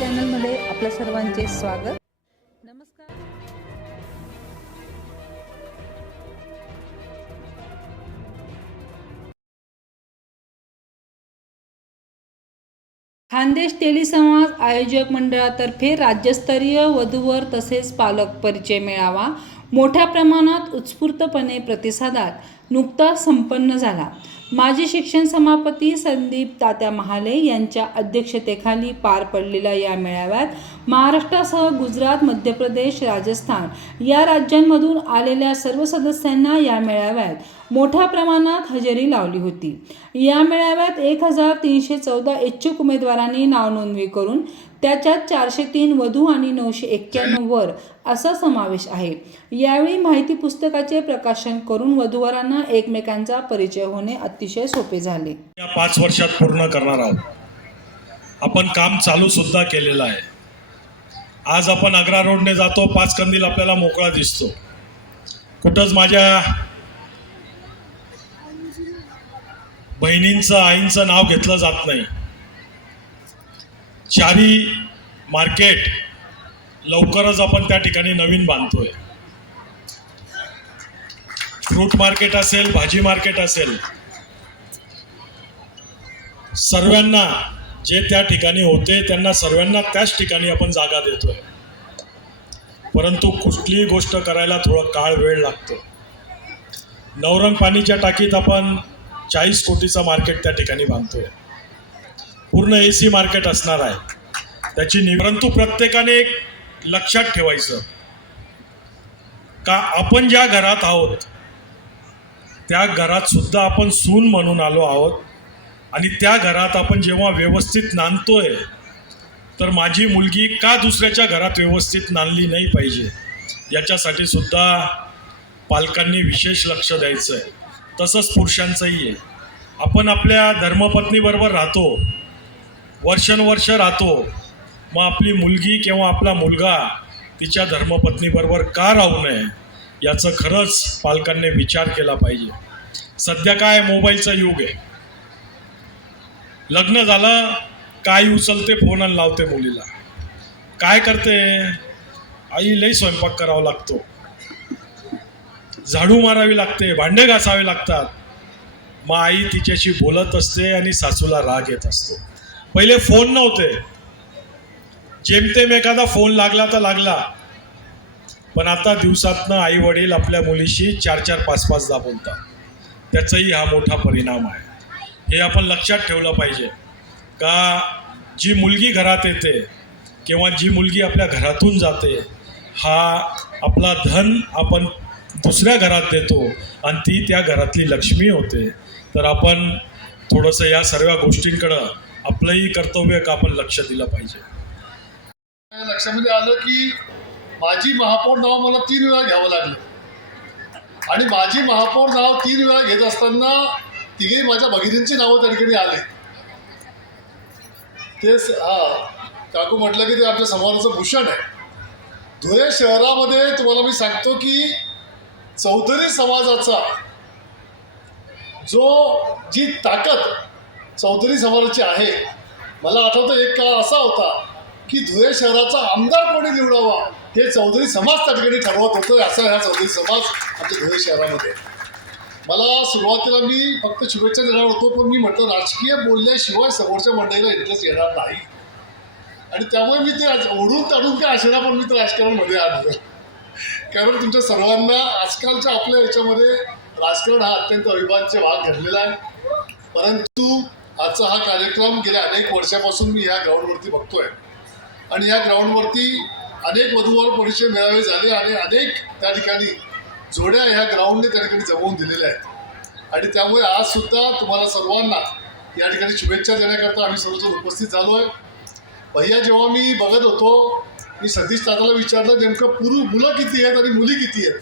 चॅनलमध्ये आपल्या सर्वांचे स्वागत. नमस्कार. खानदेश टेलिसंवाद आयोजक मंडळातर्फे राज्यस्तरीय वधूवर तसेच पालक परिचय मेळावा. मोठ्या प्रमाणात उत्स्फूर्तपणे प्रतिसादात नुकताच संपन्न झाला. माजी शिक्षण समापती संदीप तात्या महाले यांच्या अध्यक्षतेखाली पार पडलेल्या या मेळाव्यात महाराष्ट्रासह गुजरात मध्य प्रदेश राजस्थान या राज्यांमधून आलेल्या सर्व सदस्यांना या मेळाव्यात मोठ्या प्रमाणात हजेरी लावली होती. या मेळाव्यात एक हजार तीनशे चौदा इच्छुक उमेदवारांनी नावनोंदणी करून त्याच्यात चारशे तीन वधू आणि नऊशे एक्क्याण्णव वर असा समावेश आहे. यावेळी माहिती पुस्तकाचे प्रकाशन करून वधूवरांना एकमेकांचा परिचय होणे अतिशय सोपे झाले. या पाच वर्षात पूर्ण करणार आहोत. आपण काम चालू सुद्धा केलेलं आहे. आज आपण अग्रा रोडने जातो पाच कंदील आपल्याला मोकळा दिसतो. कुठंच माझ्या बहिणींचं आईंचं नाव घेतलं जात नाही. चारी मार्केट लवकरच आपण त्या ठिकाणी नवीन बांधतोय. फ्रूट मार्केट असेल भाजी मार्केट असेल सर्वांना जे त्या ठिकाणी होते त्यांना सर्वांना त्याच ठिकाणी आपण जागा देतोय. परंतु कुठलीही गोष्ट करायला थोडं काळ वेळ लागतो. नवरंग पाणीच्या टाकीत आपण चाळीस कोटीचं मार्केट त्या ठिकाणी बांधतोय. पूर्ण ए सी मार्केट असणार आहे. त्याची नि परंतु प्रत्येकाने एक लक्षात ठेवायचं. का आपण ज्या घरात आहोत त्या घरात सुद्धा आपण सून म्हणून आलो आहोत आणि त्या घरात आपण जेव्हा व्यवस्थित नांदतोय तर माझी मुलगी का दुसऱ्याच्या घरात व्यवस्थित नांदली नाही पाहिजे? याच्यासाठी सुद्धा पालकांनी विशेष लक्ष द्यायचं आहे तसंच पुरुषांचंही आहे. आपण आपल्या धर्मपत्नीबरोबर राहतो वर्षानुवर्ष राहतो मग आपली मुलगी किंवा आपला मुलगा तिच्या धर्मपत्नीबरोबर का राहू नये याचं खरंच पालकांनी विचार केला पाहिजे. सध्या काय मोबाईलचा युग आहे. लग्न झालं काय उचलते फोन आणि लावते मुलीला. काय करते? आई लई स्वयंपाक करावा लागतो. झाडू मारावी लागते भांडे घासावे लागतात. मग आई तिच्याशी बोलत असते आणि सासूला राग येत असतो. पहिले फोन नव्हते. जेमतेम एखादा फोन लागला तर लागला. पण आता दिवसातनं आई वडील आपल्या मुलीशी चार चार पाच पाचदा बोलतात. त्याचाही हा मोठा परिणाम आहे. हे आपण लक्षात ठेवलं पाहिजे. का जी मुलगी घरात येते किंवा जी मुलगी आपल्या घरातून जाते हा आपला धन आपण दुसऱ्या घरात देतो आणि ती त्या घरातली लक्ष्मी होते. तर आपण थोडंसं या सर्व गोष्टींकडं आपलंही कर्तव्य का आपण लक्ष दिलं पाहिजे? लक्षामध्ये आलं की माझी महापौर नाव मला तीन वेळा घ्यावं लागलं. आणि माझी महापौर नाव तीन वेळा घेत असताना तिघे माझ्या भगिनींची नावं त्या ठिकाणी आले. तेच हा. काकू म्हटलं की ते आपल्या समाजाचं भूषण आहे. धुळे शहरामध्ये तुम्हाला मी सांगतो की चौधरी समाजाचा जो जी ताकद चौधरी समाजाची आहे मला आठवतं एक काळ असा होता की धुळे शहराचा आमदार कोणी निवडावा हे चौधरी समाज त्या ठिकाणी ठरवत होतं. असा ह्या चौधरी समाज आमच्या धुळे शहरामध्ये. मला सुरुवातीला मी फक्त शुभेच्छा देणार होतो पण मी म्हटलं राजकीय बोलल्याशिवाय समोरच्या मंडळीला इंटरेस्ट येणार नाही. आणि त्यामुळे मी ते ओढून ताडून काय असेना पण मी ते राजकारणामध्ये आणलं कारण तुमच्या सर्वांना आजकालच्या आपल्या याच्यामध्ये राजकारण हा अत्यंत अविभाज्य भाग घडलेला आहे. परंतु आजचा हा कार्यक्रम गेल्या अनेक वर्षापासून मी या ग्राउंडवरती बघतोय. आणि या ग्राउंडवरती अनेक वधूवर परिचय मेळावे झाले आणि अनेक त्या ठिकाणी जोड्या ह्या ग्राउंडने त्या ठिकाणी जमवून दिलेल्या आहेत. आणि त्यामुळे आज सुद्धा तुम्हाला सर्वांना या ठिकाणी शुभेच्छा देण्याकरता आम्ही सर्वजण उपस्थित झालो आहे भैया जेव्हा मी बघत होतो मी सतीश दादाला विचारलं नेमकं पुरु मुलं किती आहेत आणि मुली किती आहेत?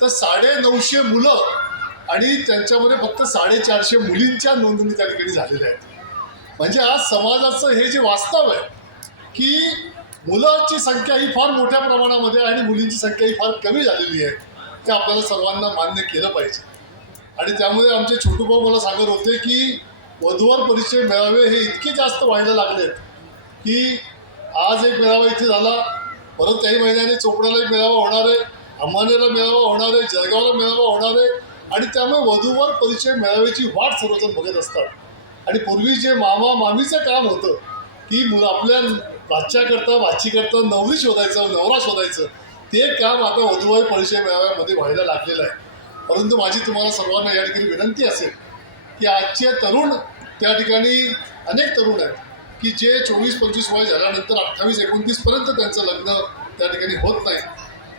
तर साडे नऊशे मुलं आणि त्यांच्यामध्ये फक्त साडेचारशे मुलींच्या नोंदणी त्या ठिकाणी झालेल्या आहेत. म्हणजे आज समाजाचं हे जे वास्तव आहे की मुलांची संख्या ही फार मोठ्या प्रमाणामध्ये आणि मुलींची संख्या ही फार कमी झालेली आहे. ते आपल्याला सर्वांना मान्य केलं पाहिजे. आणि त्यामुळे आमचे छोटू भाऊ मला सांगत होते की वधूवर परिचय मेळावे हे इतके जास्त व्हायला लागलेत की आज एक मेळावा इथे झाला. परत काही महिन्याने चोपड्याला एक मेळावा होणार आहे अंबानेला मेळावा होणार आहे जळगावला मेळावा होणार आहे. आणि त्यामुळे वधूवर परिचय मेळाव्याची वाट सर्वजण बघत असतात. आणि पूर्वी जे मामा मामीचं काम होतं की मुलं आपल्या भाच्याकरता भाचीकरता नवरी शोधायचं नवरा शोधायचं ते काम आता वधुबाई परिचय मेळाव्यामध्ये व्हायला लागलेलं आहे. परंतु माझी तुम्हाला सर्वांना या ठिकाणी विनंती असेल की आजचे तरुण त्या ठिकाणी अनेक तरुण आहेत की जे चोवीस पंचवीस वय झाल्यानंतर अठ्ठावीस एकोणतीसपर्यंत त्यांचं लग्न त्या ठिकाणी होत नाही.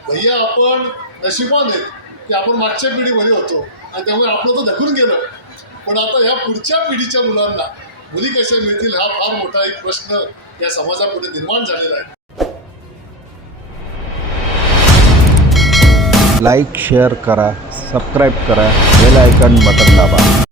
भैया आपण नशिबान आहेत की आपण मागच्या पिढीमध्ये होतो आणि त्यामुळे आपलं तर धकून गेलं. पण आता ह्या पुढच्या पिढीच्या मुलांना मुली कशा मिळतील हा फार मोठा एक प्रश्न या समाजापुढे निर्माण झालेला आहे. लाईक शेअर करा सबस्क्राईब करा बेल आयकन बटन दाबा.